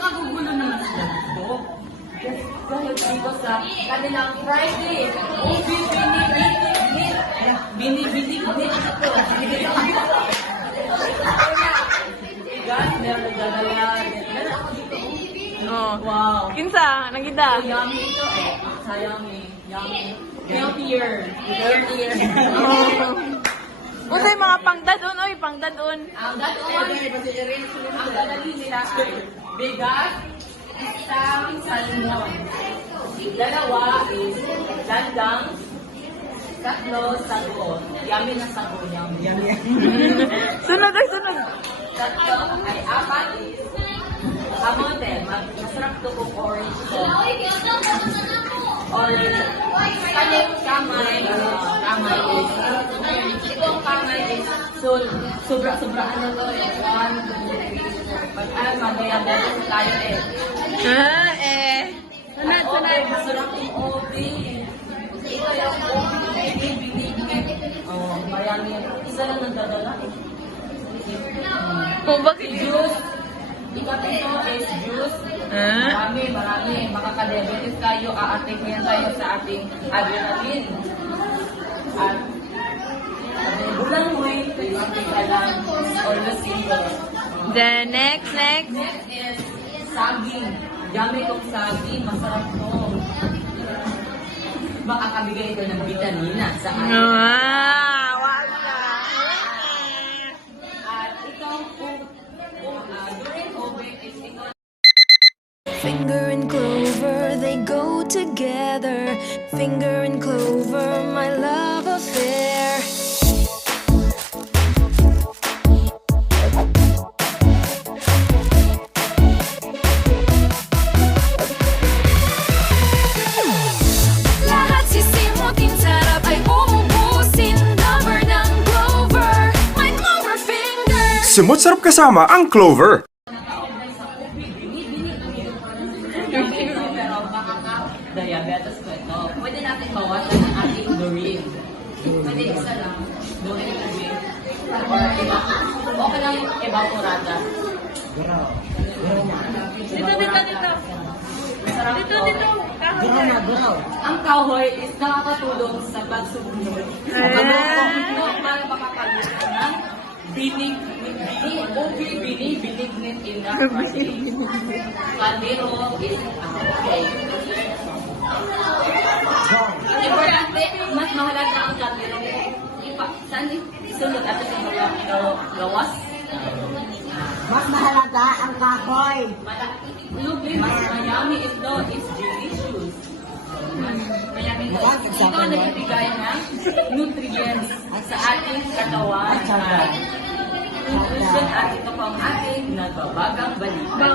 nakagugulo naman sila dito. Dahil dito sa kanilang Friday. Bini-bini ito. Guys, meron nagdadala. Meron ako dito. Oh. Wow. Kinsa, nagida. Yummy ito eh. Yummy. Yummy. Healthier. Healthier. Usay mga pangdadon, oy, pangdadon. Ang dadali nila ay bigas, isang salmon. Dalawa is landang, tatlo, sago. Yummy na sago, yummy. Sunod ay sunod. Tatlo ay apat is kamote. Masarap to kung orange sauce. Orange. Kamay is, itong kamay is, sobra-sobra ano to eh. 1, 2, 3, 4, 5. Ay, magaya-gaya tayo eh. Sunod. Masarap yung obi. Ito yung obi. Oh, marami yan. Isa lang nagdadala eh. Kung bakit Juice. Ikatito is juice. Marami. Makaka-diabetes tayo. Aatikmin tayo sa ating adrenaline. At bulang weight, alam, always single. Then next. Next is saging. Gamit kong saging. Masarap to. Makakabigay ito ng vitamina sa atin. Wala. At itong during COVID is ito. Finger and clover, they go together. Finger and clover, my love affair. Lahat sisimutin, sarap ay uubusin. Lover ng clover, my clover finger. Simut-sarap kasama ang Clover. Pero makaka-diabetes ko ito. Pwede natin bawasan ang ating urin. Pwede isa lang. Urin. Or iba. Okay lang yung evaporada. Dito. Masarap to. Ang kahoy is nakakatulong sa pagsubunog. Para makakaluto ng binignit in the body. Kandero is okay. Importante, mas mahalaga ang kandero. Saan sunod ato sa mga gawas? Mas mahalaga ang kahoy. Mas mayami is delicious. Ito ang nagbibigay ng nutrients sa ating katawan. Nutrition at ito po ang ating nagbabagang balita.